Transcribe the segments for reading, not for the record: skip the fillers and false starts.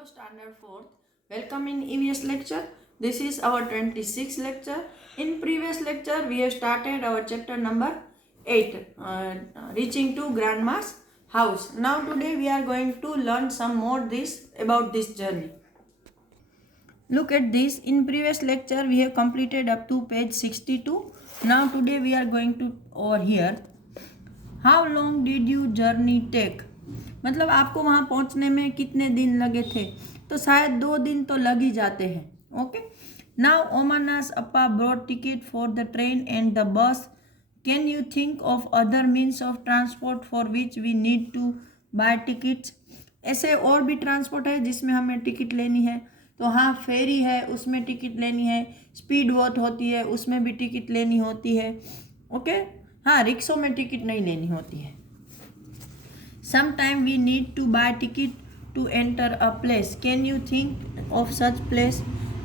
Hello Standard 4th. Welcome in EVS lecture. This is our 26th lecture. In previous lecture we have started our chapter number 8 reaching to grandma's house. Now today we are going to learn some more about this journey. Look at this. In previous lecture we have completed up to page 62. Now today we are going to over here. How long did you journey take? मतलब आपको वहाँ पहुँचने में कितने दिन लगे थे? तो शायद 2 दिन तो लग ही जाते हैं. ओके. नाउ ओमानास अप्पा brought ticket for the train and the bus. Can you think of other means of transport for which we need to buy tickets? ऐसे और भी ट्रांसपोर्ट है जिसमें हमें टिकट लेनी है. तो हाँ, फेरी है, उसमें टिकट लेनी है. स्पीड बोट होती है, उसमें भी टिकट लेनी होती है. ओके. हाँ, रिक्शों में टिकट नहीं लेनी होती है. Sometime we need to buy ticket to enter a place. Can you think of such place?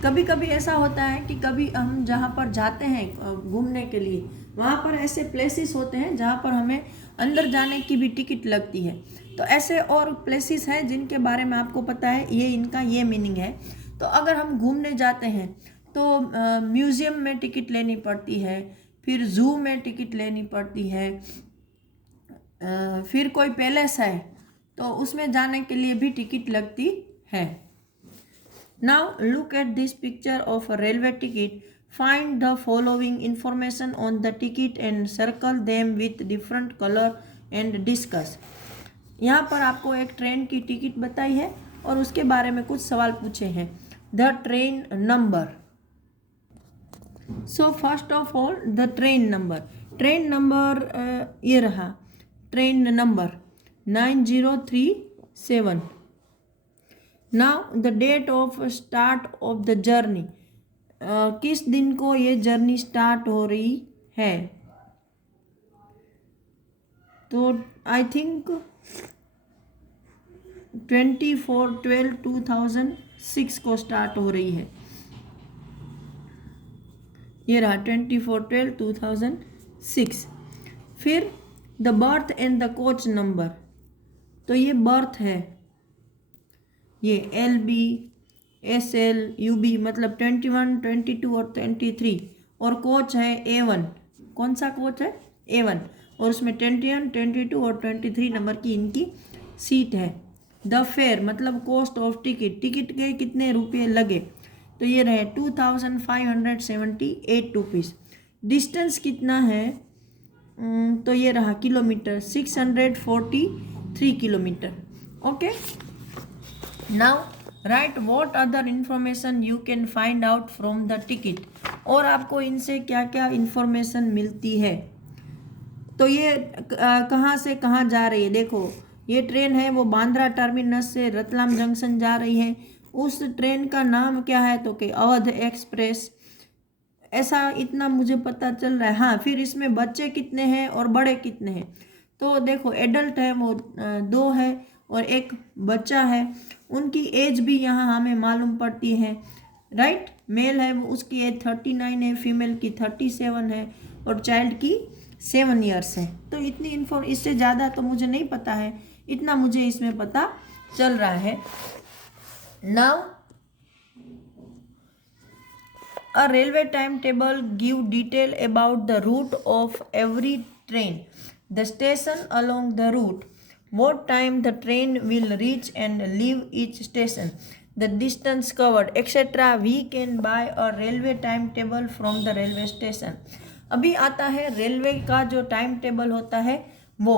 कभी कभी ऐसा होता है कि कभी हम जहाँ पर जाते हैं घूमने के लिए, वहाँ पर ऐसे प्लेसेस होते हैं जहाँ पर हमें अंदर जाने की भी टिकट लगती है. तो ऐसे और प्लेसेस हैं जिनके बारे में आपको पता है, ये इनका ये मीनिंग है. तो अगर हम घूमने जाते हैं तो म्यूज़ियम में टिकट लेनी पड़ती है, फिर ज़ू में टिकट लेनी पड़ती है, फिर कोई पैलेस है तो उसमें जाने के लिए भी टिकट लगती है. Now look at this picture of a railway ticket. Find the following information on the ticket and circle them with different colour and discuss. यहाँ पर आपको एक ट्रेन की टिकट बताई है और उसके बारे में कुछ सवाल पूछे हैं. The train number. So first of all the train number. Train number ये रहा. Train number 9037. Now the date of start of the journey. किस दिन को ये जर्नी स्टार्ट हो रही है? तो आई थिंक 24/12/2006 को स्टार्ट हो रही है. ये रहा 24/12/2006. फिर the birth and the coach number. तो ये बर्थ है, ये LB/SL/UB मतलब 21, 22 और 23. और कोच है A1. कौन सा कोच है? A1. और उसमें 21, 22 और 23 नंबर की इनकी सीट है. द फेयर मतलब कॉस्ट ऑफ टिकट. टिकट के कितने रुपये लगे? तो ये रहे 2578 रुपीज़. डिस्टेंस कितना है? तो ये रहा kilometre 643 kilometre. Okay. Now right what other information you can find out from the ticket. और आपको इनसे क्या क्या इंफॉर्मेशन मिलती है? तो ये कहाँ से कहाँ जा रही है? देखो, ये ट्रेन है वो बांद्रा टर्मिनस से रतलाम जंक्शन जा रही है. उस ट्रेन का नाम क्या है? तो कि अवध एक्सप्रेस. ऐसा इतना मुझे पता चल रहा है. हाँ, फिर इसमें बच्चे कितने हैं और बड़े कितने हैं? तो देखो, एडल्ट है वो 2 है और एक बच्चा है. उनकी एज भी यहाँ हमें मालूम पड़ती है. राइट. मेल है वो, उसकी एज 39 है, फीमेल की 37 है और चाइल्ड की 7 ईयर्स है. तो इतनी इससे ज़्यादा तो मुझे नहीं पता है, इतना मुझे इसमें पता चल रहा है. Now a railway timetable give detail about the route of every train, the station along the route, what time the train will reach and leave each station, the distance covered, etc. We can buy a railway timetable from the railway station. अभी आता है railway का जो time table होता है वो.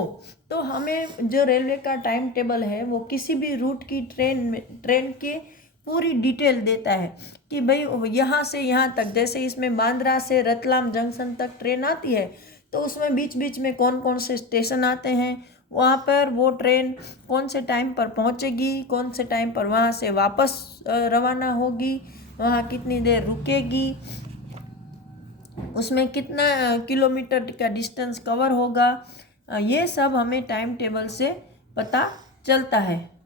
तो हमें जो रेलवे का टाइम टेबल है वो किसी भी रूट की ट्रेन के पूरी डिटेल देता है कि भाई यहाँ से यहाँ तक. जैसे इसमें बांद्रा से रतलाम जंक्शन तक ट्रेन आती है तो उसमें बीच बीच में कौन कौन से स्टेशन आते हैं, वहाँ पर वो ट्रेन कौन से टाइम पर पहुँचेगी, कौन से टाइम पर वहाँ से वापस रवाना होगी, वहाँ कितनी देर रुकेगी, उसमें कितना किलोमीटर का डिस्टेंस कवर होगा. ये सब हमें टाइम टेबल से पता चलता है.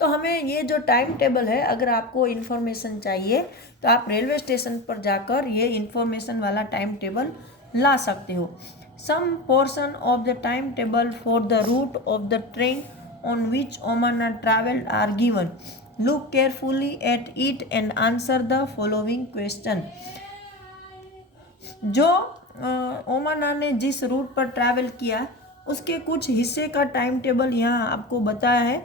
तो हमें ये जो टाइम टेबल है, अगर आपको इन्फॉर्मेशन चाहिए तो आप रेलवे स्टेशन पर जाकर ये इन्फॉर्मेशन वाला टाइम टेबल ला सकते हो. Some portion of the time table for the route of the train on which Omana travelled are given. Look carefully at it and answer the following question. जो ओमाना ने जिस रूट पर ट्रैवल किया उसके कुछ हिस्से का टाइम टेबल यहाँ आपको बताया है,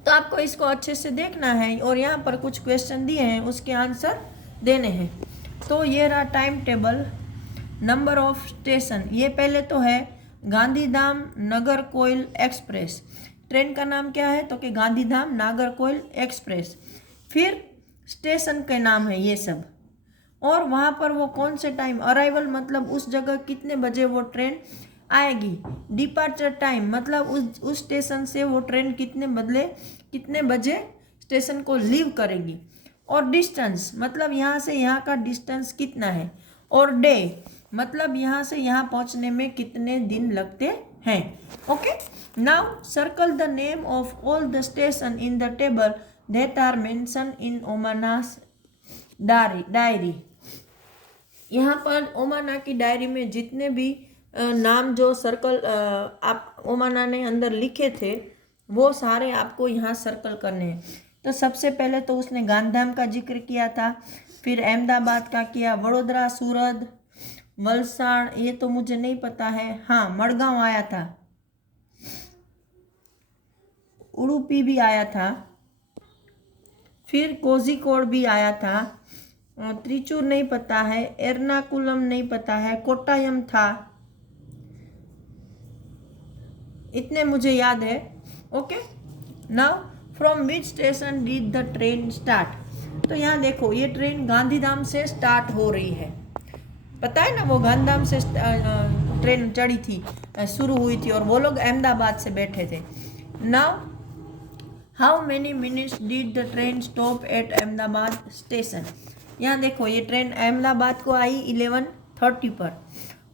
तो आपको इसको अच्छे से देखना है और यहाँ पर कुछ क्वेश्चन दिए हैं, उसके आंसर देने हैं। तो ये रहा time table. Number of station, ये पहले तो है गांधीधाम नागरकोइल एक्सप्रेस। ट्रेन का नाम क्या है? तो कि गांधीधाम नागरकोइल एक्सप्रेस। फिर स्टेशन के नाम है ये सब, और वहाँ पर वो कौन से टाइम, अराइवल मतलब उस जगह कितने बजे वो ट्रेन आएगी। डिपार्चर टाइम मतलब उस स्टेशन से वो ट्रेन कितने बजे स्टेशन को लीव करेगी। और डिस्टेंस मतलब यहाँ से यहाँ का डिस्टेंस कितना है। और डे मतलब यहाँ से यहाँ पहुँचने में कितने दिन लगते हैं। Okay, now circle the name of all the station in the table that are mention in Omana's diary. यहाँ पर ओमाना की डायरी में जितने भी नाम जो सर्कल आप ओमाना ने अंदर लिखे थे वो सारे आपको यहाँ सर्कल करने हैं। तो सबसे पहले तो उसने गांधीधाम का जिक्र किया था, फिर अहमदाबाद का किया, वडोदरा, सूरत, वलसाड़, ये तो मुझे नहीं पता है। हाँ, मड़गांव आया था, उडुपी भी आया था, फिर कोझिकोड भी आया था, त्रिचूर नहीं पता है, एर्नाकुलम नहीं पता है, कोट्टायम था, इतने मुझे याद है। Okay, now from which station did the train start. तो यहाँ देखो ये ट्रेन गांधीधाम से स्टार्ट हो रही है, पता है ना, वो गांधीधाम से ट्रेन चढ़ी थी, शुरू हुई थी, और वो लोग अहमदाबाद से बैठे थे। Now how many minutes did the train stop at Ahmedabad station. यहाँ देखो ये ट्रेन अहमदाबाद को आई 11:30 पर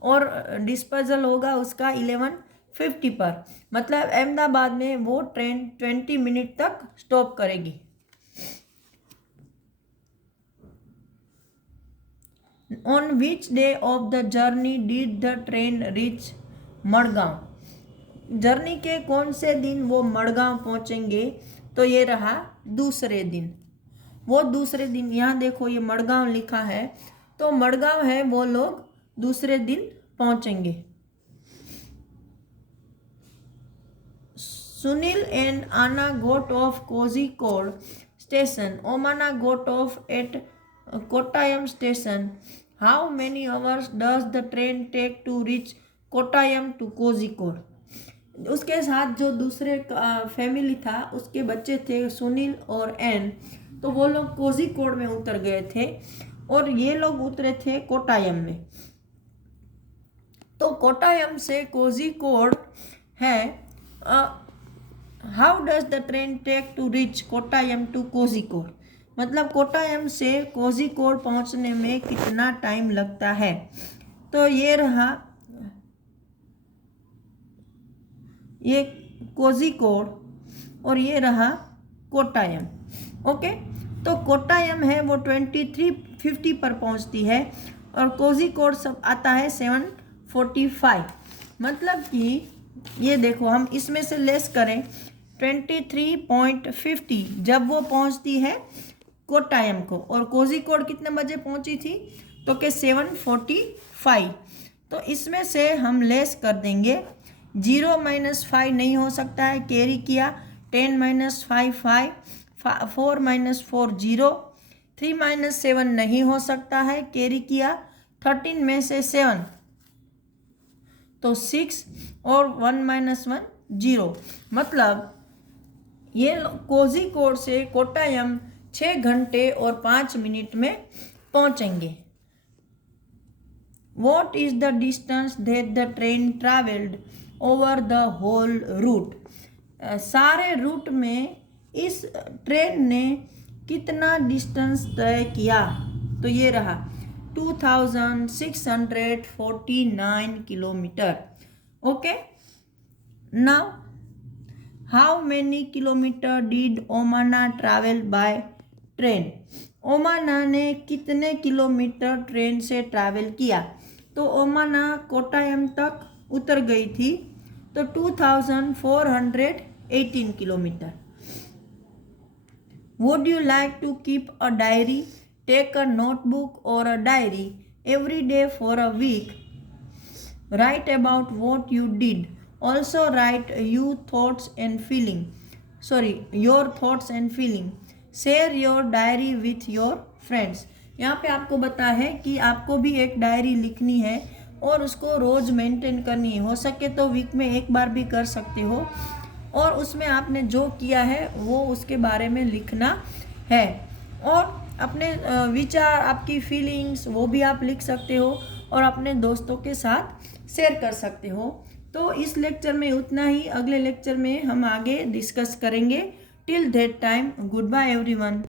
और डिस्पोजल होगा उसका 11:50 पर, मतलब अहमदाबाद में वो ट्रेन 20 मिनट तक स्टॉप करेगी। On which day of the journey did the train reach Madgaon. Journey के कौन से दिन वो मड़गांव पहुंचेंगे, तो ये रहा दूसरे दिन। वो दूसरे दिन, यहाँ देखो ये मड़गांव लिखा है, तो मड़गांव है, वो लोग दूसरे दिन पहुंचेंगे। Sunil and Anna got off Kozhikode station, Omana got off at Kottayam station. How many hours does the train take to reach Kottayam to Kozhikode. उसके साथ जो दूसरे फैमिली था, उसके बच्चे थे सुनील और एन, तो वो लोग कोझिकोड में उतर गए थे और ये लोग उतरे थे कोट्टायम में। तो कोट्टायम से कोझिकोड है। How does the train take to reach Kottayam to Kozhikode, मतलब कोट्टायम से कोझिकोड पहुंचने में कितना टाइम लगता है। तो ये रहा ये कोझिकोड और ये रहा कोट्टायम। ओके, तो कोट्टायम है वो 23:50 पर पहुंचती है और कोझिकोड सब आता है 7:45। मतलब कि ये देखो हम इसमें से लेस करें 23:50 जब वो पहुंचती है कोट्टायम को, और कोझिकोड कितने बजे पहुंची थी, तो के 7:45। तो इसमें से हम लेस कर देंगे, 0 - 5 नहीं हो सकता है, कैरी किया, 10 - 5 5, 4 - 4 0, 3 - 7 नहीं हो सकता है, कैरी किया, 13 में से 7 तो 6 और 1 - 1 0, मतलब ये कोझिकोड से कोट्टायम 6 घंटे और 5 मिनट में पहुंचेंगे। What is the distance that the train traveled over the whole route? सारे रूट में इस ट्रेन ने कितना डिस्टेंस तय किया, तो ये रहा 2649 kilometre. Okay, now how many kilometre did Omana travel by train. Omana ने कितने किलोमीटर ट्रेन से ट्रैवल किया, तो ओमाना कोट्टायम तक उतर गई थी, तो 2418 kilometre. Would you like to keep a diary? Take a notebook or a diary every day for a week. Write about what you did. Also write your thoughts and feeling. Your thoughts and feeling. Share your diary with your friends. यहाँ पे आपको बता है कि आपको भी एक diary लिखनी है और उसको रोज मेंटेन करनी है। हो सके तो वीक में एक बार भी कर सकते हो और उसमें आपने जो किया है वो उसके बारे में लिखना है और अपने विचार, आपकी फीलिंग्स वो भी आप लिख सकते हो और अपने दोस्तों के साथ शेयर कर सकते हो। तो इस लेक्चर में उतना ही, अगले लेक्चर में हम आगे डिस्कस करेंगे। Till that time, goodbye everyone.